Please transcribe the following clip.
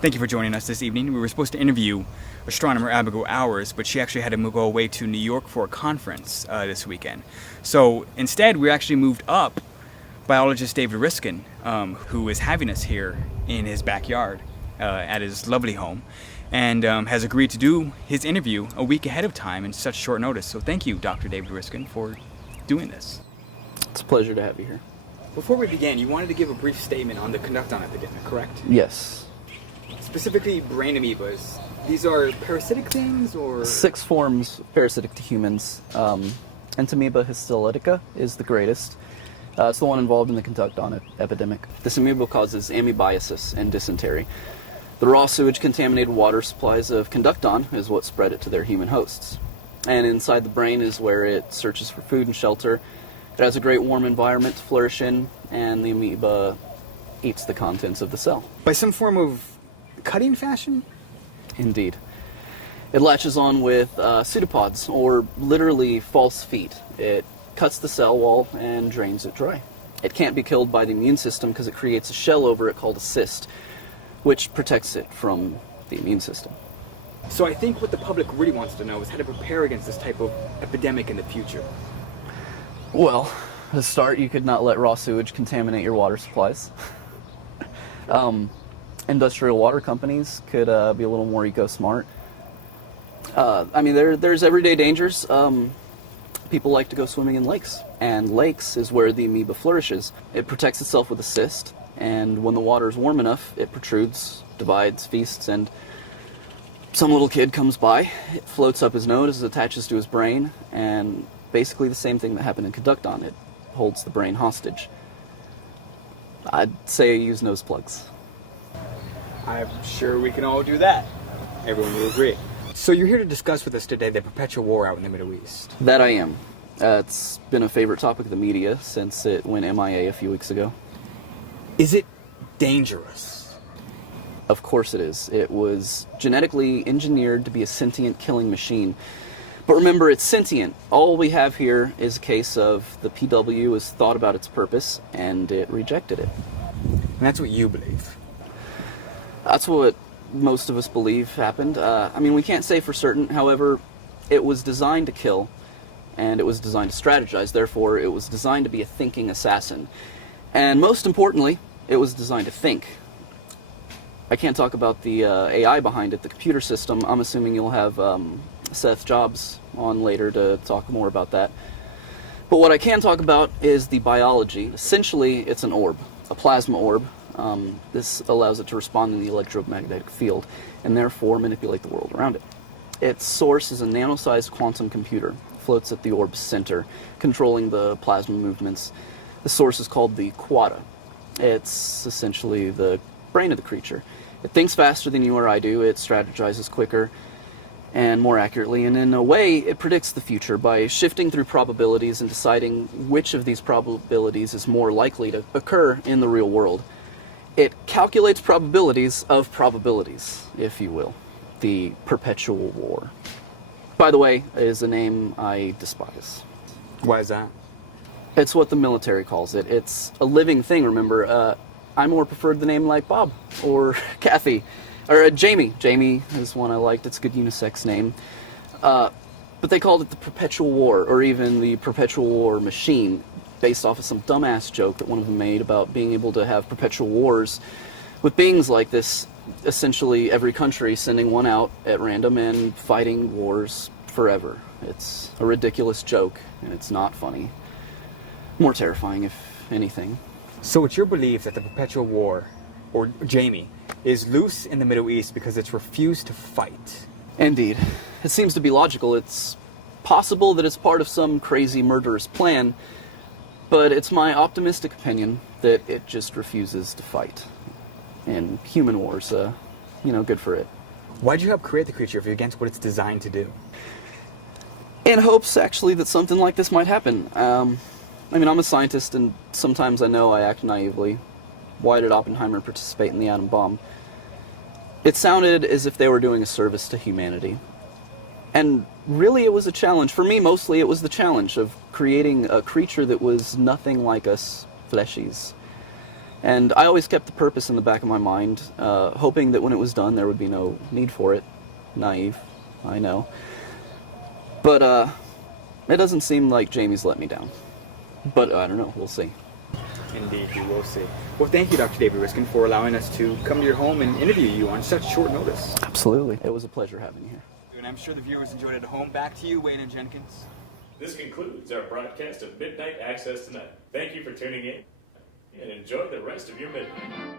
Thank you for joining us this evening. We were supposed to interview astronomer Abigail Hours, but she actually had to go away to New York for a conference this weekend. So instead, we actually moved up biologist David Riskin, who is having us here in his backyard at his lovely home, and has agreed to do his interview a week ahead of time in such short notice. So thank you, Dr. David Riskin, for doing this. It's a pleasure to have you here. Before we begin, you wanted to give a brief statement on the conducton epidemic, correct? Yes. Specifically brain amoebas. These are parasitic things, or? 6 forms parasitic to humans. Entamoeba histolytica is the greatest. It's the one involved in the conducton epidemic. This amoeba causes amoebiasis and dysentery. The raw sewage contaminated water supplies of conducton is what spread it to their human hosts. And inside the brain is where it searches for food and shelter. It has a great warm environment to flourish in, and the amoeba eats the contents of the cell. By some form of cutting fashion? Indeed. It latches on with pseudopods, or literally false feet. It cuts the cell wall and drains it dry. It can't be killed by the immune system because it creates a shell over it called a cyst, which protects it from the immune system. So I think what the public really wants to know is how to prepare against this type of epidemic in the future. Well, to start, you could not let raw sewage contaminate your water supplies. Industrial water companies could be a little more eco-smart. I mean, there's everyday dangers. People like to go swimming in lakes, and lakes is where the amoeba flourishes. It protects itself with a cyst, and when the water is warm enough, it protrudes, divides, feasts, and some little kid comes by, it floats up his nose, attaches to his brain, and basically the same thing that happened in conducton. It holds the brain hostage. I'd say use nose plugs. I'm sure we can all do that. Everyone will agree. So you're here to discuss with us today the Perpetual War out in the Middle East. That I am. It's been a favorite topic of the media since it went MIA a few weeks ago. Is it dangerous? Of course it is. It was genetically engineered to be a sentient killing machine. But remember, it's sentient. All we have here is a case of the PW has thought about its purpose and it rejected it. And that's what you believe? That's what most of us believe happened. I mean, we can't say for certain. However, it was designed to kill, and it was designed to strategize. Therefore, it was designed to be a thinking assassin. And most importantly, it was designed to think. I can't talk about the AI behind it, the computer system. I'm assuming you'll have Seth Jobs on later to talk more about that. But what I can talk about is the biology. Essentially, it's an orb, a plasma orb. This allows it to respond in the electromagnetic field and therefore manipulate the world around it. Its source is a nano-sized quantum computer. It floats at the orb's center, controlling the plasma movements. The source is called the quada. It's essentially the brain of the creature. It thinks faster than you or I do. It strategizes quicker and more accurately, and in a way, it predicts the future by shifting through probabilities and deciding which of these probabilities is more likely to occur in the real world. It calculates probabilities of probabilities, if you will. The Perpetual War. By the way, is a name I despise. Why is that? It's what the military calls it. It's a living thing, remember. I more preferred the name like Bob, or Kathy, or Jamie. Jamie is one I liked. It's a good unisex name. But they called it the Perpetual War, or even the Perpetual War Machine, based off of some dumbass joke that one of them made about being able to have perpetual wars with beings like this, essentially every country sending one out at random and fighting wars forever. It's a ridiculous joke, and it's not funny. More terrifying, if anything. So it's your belief that the Perpetual War, or Jamie, is loose in the Middle East because it's refused to fight? Indeed. It seems to be logical. It's possible that it's part of some crazy murderous plan, but it's my optimistic opinion that it just refuses to fight. And human wars, good for it. Why'd you help create the creature if you're against what it's designed to do? In hopes, actually, that something like this might happen. I'm a scientist, and sometimes I know I act naively. Why did Oppenheimer participate in the atom bomb? It sounded as if they were doing a service to humanity. And really it was a challenge. For me, mostly it was the challenge of creating a creature that was nothing like us fleshies. And I always kept the purpose in the back of my mind, hoping that when it was done there would be no need for it. Naive, I know. But it doesn't seem like Jamie's let me down. But I don't know, we'll see. Indeed, we will see. Well, thank you, Dr. David Riskin, for allowing us to come to your home and interview you on such short notice. Absolutely. It was a pleasure having you here. And I'm sure the viewers enjoyed it at home. Back to you, Waylon and Jenkins. This concludes our broadcast of Midnight Axxess tonight. Thank you for tuning in, and enjoy the rest of your midnight.